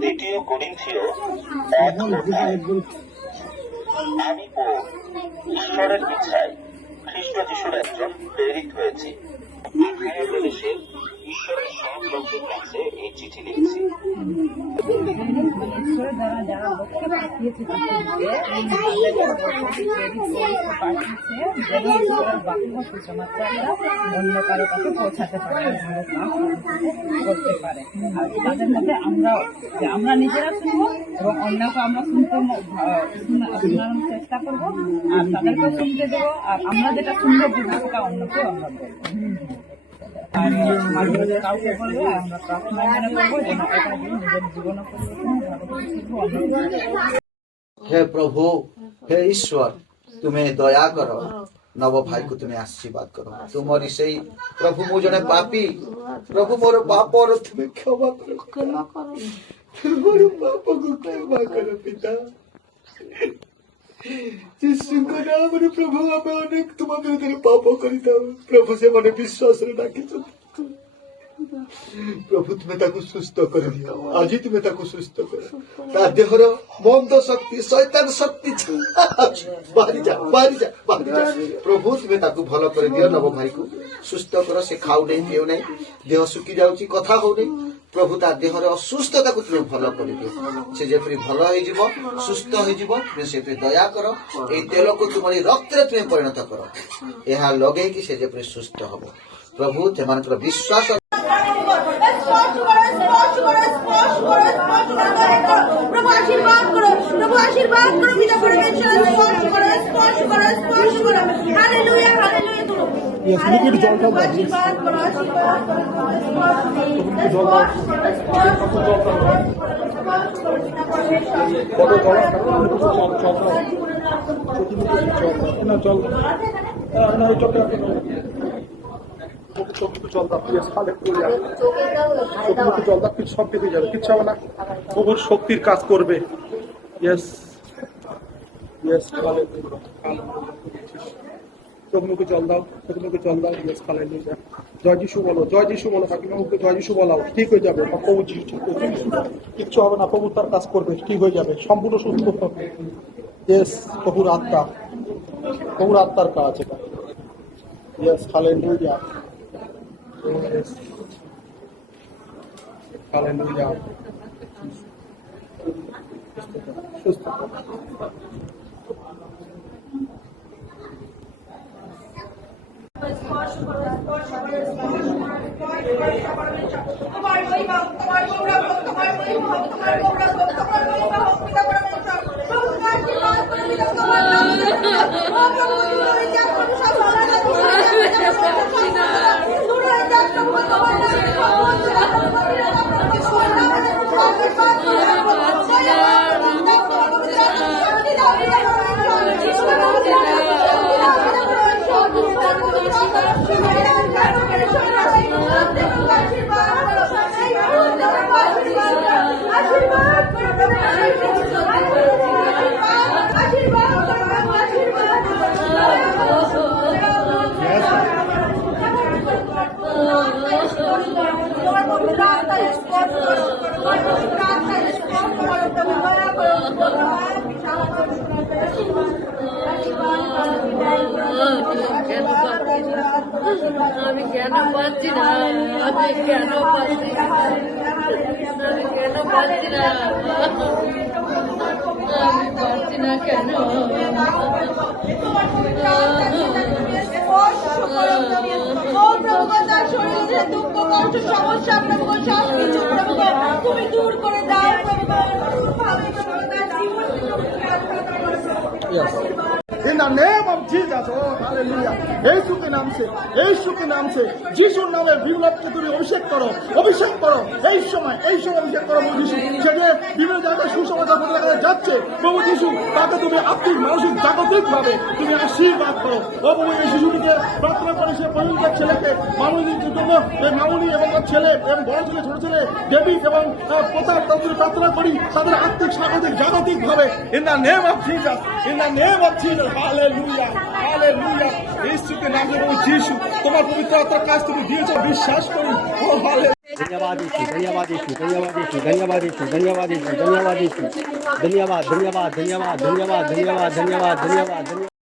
দ্বিতীয় করিন্থীয় 1:8 আমি ঈশ্বরের ইচ্ছায় খ্রিস্ট যিশুর একজন প্রেরিত হয়েছি। আখায়া প্রদেশের ঈশ্বরের সব লোকের কাছে এই চিঠি লিখছি। ঈশ্বরের দ্বারা যারা লোককে পাঠিয়েছে পৃথিবীতে যেন ঈশ্বরের বাক্য সুসমাচারটা অন্য কারো কাছে পৌঁছাতে পারে, করতে পারে। আর তাদের মধ্যে আমরা নিজেরা শুনবো এবং অন্যকে আমরা শোনানোর চেষ্টা করবো, আর তাদেরকেও শুনতে দেবো, আর আমরা যেটা শুনবো সেটা অন্যকে আমরা বলবো। আর কাউকে বলবো আমরা প্রার্থনা মনে করবো যেন এটা নিজের জীবন हे प्रभु, हे ईश्वर, तुम्हें दया करो, नव भाई को तुम्हें आशीर्वाद करो। तुम्हारी सही प्रभु मु जने पापी, प्रभु मोर पाप और तुम्हें क्षमा करो, मोर पाप को क्षमा करो पिता। जिसको नाम रे प्रभु आमे अनेक तुम विरुद्ध पाप करिता प्रभु से मने विश्वास रे डाकी प्रभु तुम्हें ताकू सुस्थ कर दिया। आज तुम्हें ताकू सुस्थ कर ता देहर मंद शक्ति शैतान शक्ति बाहरी जा बाहरी जा बाहरी जा। प्रभु तुम्हें ताकू भलो कर दियो। नव भाई को सुस्थ करो, से खाऊ नहीं पियो नहीं, देह सुखी जाउची, कथा हो नहीं। प्रभु ता देहर असुस्थता को तुम्हें भलो कर दियो। से जेपरी भलो होई जीवो, सुस्थ होई जीवो, तुम्हें से पे दया करो। ए तेल को तुम्हारी रक्त रे तुम्हें परिणत करो, एहा लगे कि से जेपरी सुस्थ हबो। प्रभु तेमानकर विश्वास प्रभु आशीर्वाद करो, प्रभु आशीर्वाद करो, पिता परमेश्वर स्पर्श करो, स्पर्श करो, स्पर्श करो। हालेलुया हालेलुया करो। आशीर्वाद करो, आशीर्वाद करो, প্রভুর শক্তির কাজ করবে। চোখমুখে জল দাও, চোখমুখে জল দাও। জয় যিশু বলো, জয় যিশু বলো, কাকিমাকে জয় যিশু বলাও, ঠিক হয়ে যাবে। প্রভু যিশু ঠিক হয়ে যাবে, কিচ্ছু হবে না। প্রভু তার কাজ করবে, ঠিক হয়ে যাবে, সম্পূর্ণ সুস্থ হবে। প্রভুর আত্মা, প্রভুর আত্মার কাজ এটা। Hallelujah, hallelujah. সুস্থ আমি কেন পাচ্ছি না, আমি কেন পাচ্ছি না, আমি কেন পাচ্ছি না, আমি পাচ্ছি না কেন। শরীরে দুঃখ কষ্ট সমস্যা প্রভু সব কিছু প্রভু তুমি দূর করে দাও In the name of Jesus, oh hallelujah. यीशु के नाम से, यीशु के नाम से, যিশুর নামে বিপ্লবকে তুমি অভিষেক করো, অভিষেক করো। এই সময় অভিষেক করো যিশু। সেদিন বিভিন্ন জায়গায় সুসমাচার প্রচার যাচ্ছে প্রভু যিশু তাকে তুমি আত্মিক মানসিক জাগতিক ভাবে তুমি আশীর্বাদ করো। ও প্রভু এই শিশুটিকে প্রার্থনা করে সে পরিণত ছেলেকে মামুনির জন্য এই মামুনি এবং তার ছেলে এবং বড় ছেলে ছোট ছেলে ডেভিড এবং প্রতাপ তাদের প্রার্থনা করি তাদের আত্মিক স্বাগতিক জাগতিক ভাবে in the name of Jesus, in the name of Jesus. Hallelujah hallelujah. যিশুকে নামে প্রভু যিশু তোমার পবিত্র আত্মার কাজ তুমি দিয়েছো বিশ্বাস করি। ও হালেলুয়া। धन्यवाद यीशु, धन्यवाद यीशु, धन्यवाद यीशु, धन्यवाद यीशु, धन्यवाद यीशु, धन्यवाद यीशु, धन्यवाद धन्यवाद धन्यवाद धन्यवाद धन्यवाद धन्यवाद धन्यवाद धन्यवाद।